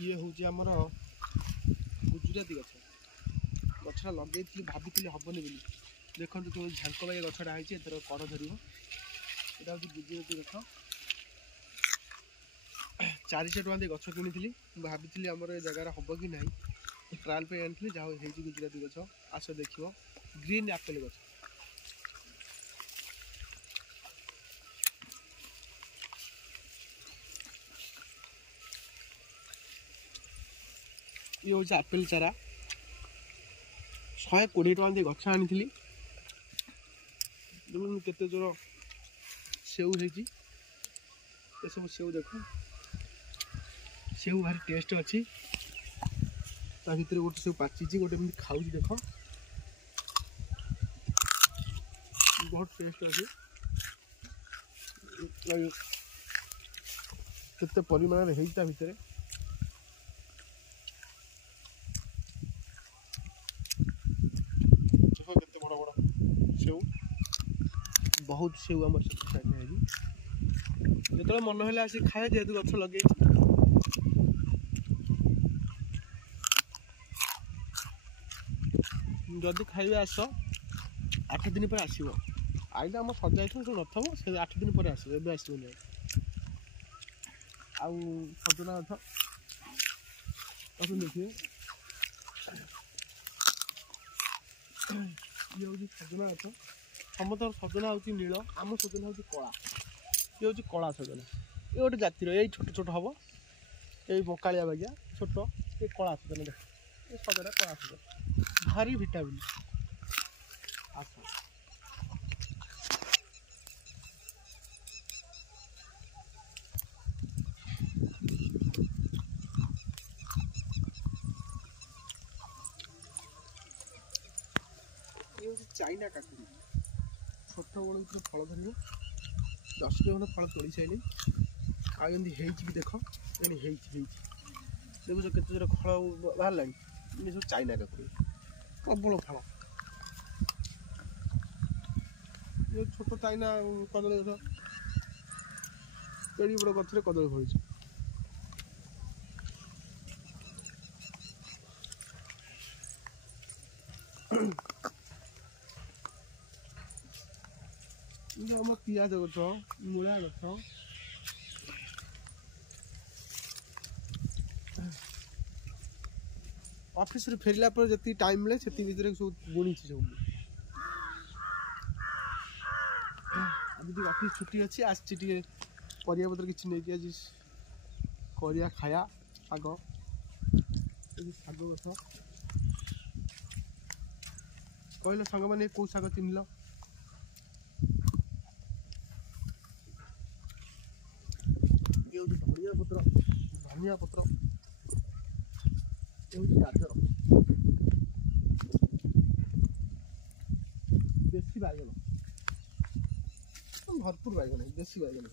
ये हूँ आमर गुजुराती गछ गछटा लगे भाभी हेनी बोली देखो तुम झांक बाई गछटा है कड़ धर यहाँ हूँ गुजुराती गछ 400 टଙ୍କା दे गछ किनी भाभी आमर ए जगार हम कि ना ट्रायल पे आनी जहाँ हो गुजुराती गछ आस देख ग्रीन एप्पल गछ ये हूँ एप्पल चारा 120 टଙ୍କା दे गछ आनी केते जोर सेव है सब सेव देख सेव भारी टेस्ट अच्छी भर गोटे सब पाची गोटे खाऊ देख बहुत टेस्ट अच्छी केते परिमाण भितर केते बड़ बड़ सेव बहुत सेव आम जो मन है आस खाए जेहतु गछ लगे जदि खाइबे आस 8 दिन पर आसो आईला आम सजा सब नथब से 8 दिन पर आस आसबनी आउ सजना गछ देखिए ये हूँ सजना गछ समस्त सजना हूँ नील आम सजना हूँ कला ये हूँ कला सजना ये गोटे जातिर यही छोट छोट हम ये बकालिया बागिया छोट ये कला सजना देख ये सजना कला सजना भारी विटामिन आस ये हूँ चाइना काकुड़ी छोट बड़ फल धर 10 किलो फल तोड़ी सारे आमती भी देख देखुच के जोर फल बाहर ये सब चाइना काकुड़ी प्रबल फल ये छोट चाइना कदली गछ एड़ी बड़ गछ कदली फल आम पियाज गछ मूला गछ ऑफिस रे फेरला पर जति टाइम मिले सेति भीतर सब बुणी सब अभी ऑफिस छुट्टी अच्छी आसची परिया पत्र किसी नहीं कि आज करिया खाया साग साग गछ कहल सांग मैंने कौ साग चिन्हल धनिया पत्र गाजर देसी बैगन भरपूर बैगन है देसी बैगन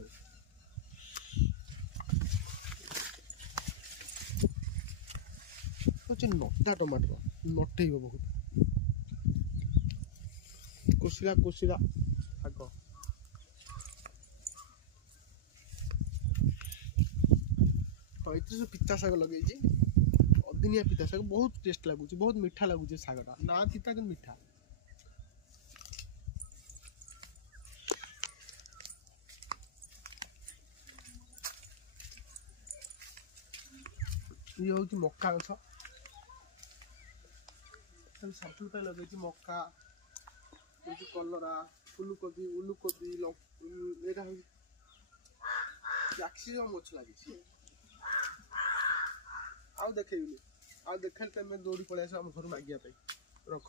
नटा टमाटर नटे बहुत कुशिरा कुशिरा शाग सब पिता शाग लगे अदिनिया पिता शाग बहुत टेस्ट लगुच बहुत मीठा लगुच शागटा ना पिता कि मीठा ये हूँ मक्का गछ सब लगे मक्का कलरा फुलकोबी उलुकोबी यहाँ हूँ मैक्सीम गछ लगे आउ देखेबी आउ देखे तुम दौड़ी पलि आस घर मागिया रख।